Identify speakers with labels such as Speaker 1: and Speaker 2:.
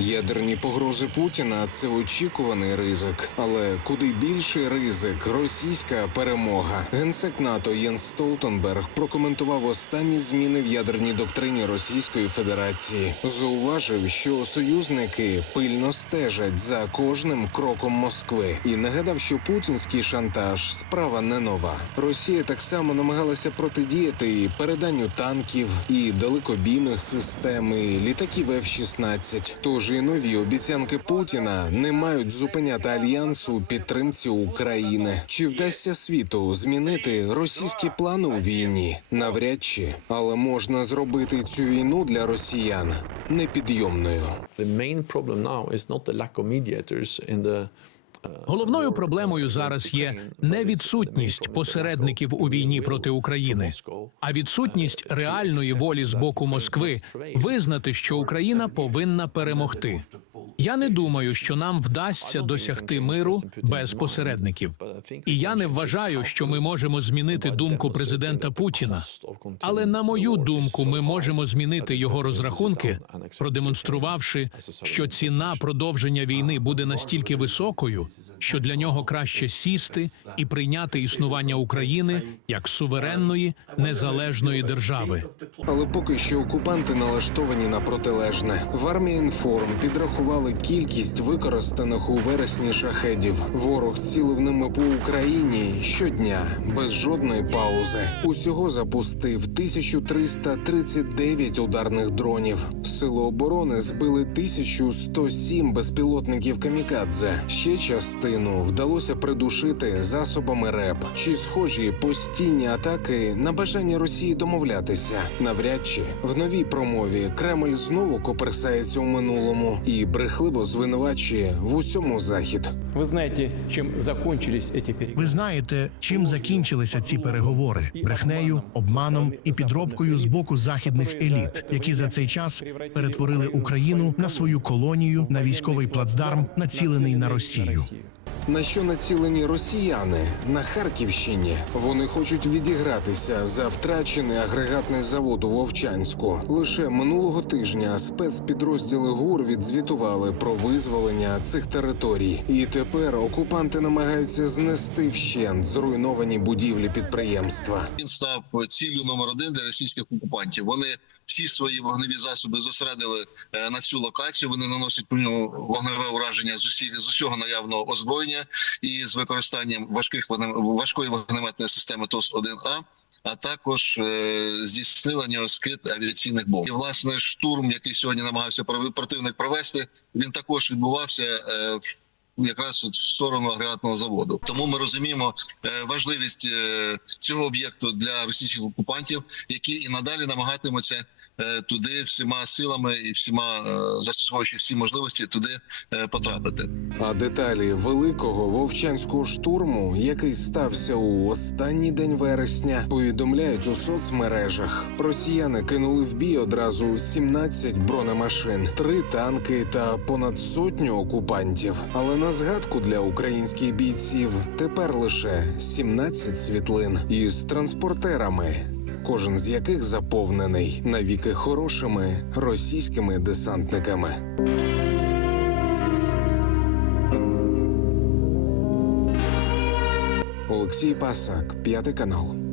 Speaker 1: Ядерні погрози Путіна це очікуваний ризик, але куди більший ризик російська перемога. Генсек НАТО Єнс Столтенберг прокоментував останні зміни в ядерній доктрині Російської Федерації. Зауважив, що союзники пильно стежать за кожним кроком Москви і нагадав, що путінський шантаж справа не нова. Росія так само намагалася протидіяти і переданню танків і далекобійних систем, і літаків F-16. Тож і нові обіцянки Путіна не мають зупиняти альянсу підтримці України. Чи вдасться світу змінити російські плани у війні? Навряд чи, але можна зробити цю війну для росіян непідйомною.
Speaker 2: The main problem now is not the lack of mediators in the
Speaker 3: Головною проблемою зараз є не відсутність посередників у війні проти України, а відсутність реальної волі з боку Москви визнати, що Україна повинна перемогти. Я не думаю, що нам вдасться досягти миру без посередників. І я не вважаю, що ми можемо змінити думку президента Путіна. Але на мою думку, ми можемо змінити його розрахунки, продемонструвавши, що ціна продовження війни буде настільки високою, що для нього краще сісти і прийняти існування України як суверенної незалежної держави.
Speaker 1: Але поки що окупанти налаштовані на протилежне. В армії інформ підрахували кількість використаних у вересні шахедів. Ворог цілив ними по Україні щодня, без жодної паузи. Усього запустив 1339 ударних дронів. Сили оборони збили 1107 безпілотників камікадзе. Ще частину вдалося придушити засобами РЕП. Чи схожі постійні атаки на бажання Росії домовлятися? Навряд чи в новій промові Кремль знову коперсається у минулому і брехливо звинувачує в усьому захід.
Speaker 4: Вы знаете, чем закончились эти переговоры?
Speaker 5: ви знаєте, чим закінчилися ці переговори: брехнею, обманом і підробкою з боку західних еліт, які за цей час перетворили Україну на свою колонію на військовий плацдарм, націлений на Росію.
Speaker 1: На що націлені росіяни на Харківщині? Вони хочуть відігратися за втрачений агрегатний завод у Вовчанську. Лише минулого тижня спецпідрозділи ГУР відзвітували про визволення цих територій, і тепер окупанти намагаються знести вщент зруйновані будівлі підприємства.
Speaker 6: Він став ціллю номер один для російських окупантів. Вони всі свої вогневі засоби зосередили е, на цю локацію. Вони наносять по ньому вогневе ураження з усіх з усього наявного озброєння і з використанням важких важкої вогнеметної системи ТОС 1 а а також е, здійснила скид авіаційних бомб. І власне штурм, який сьогодні намагався противник провести, він також відбувався. Е, в- Якраз от в сторону агрегатного заводу, тому ми розуміємо е, важливість е, цього об'єкту для російських окупантів, які і надалі намагатимуться е, туди всіма силами і всіма застосовуючи всі можливості туди потрапити.
Speaker 1: А деталі великого вовчанського штурму, який стався у останній день вересня, повідомляють у соцмережах. Росіяни кинули в бій одразу 17 бронемашин, три танки та понад сотню окупантів. Але на згадку для українських бійців тепер лише 17 світлин із транспортерами. Кожен з яких заповнений навіки хорошими російськими десантниками. Олексій Пасак, п'ятий канал.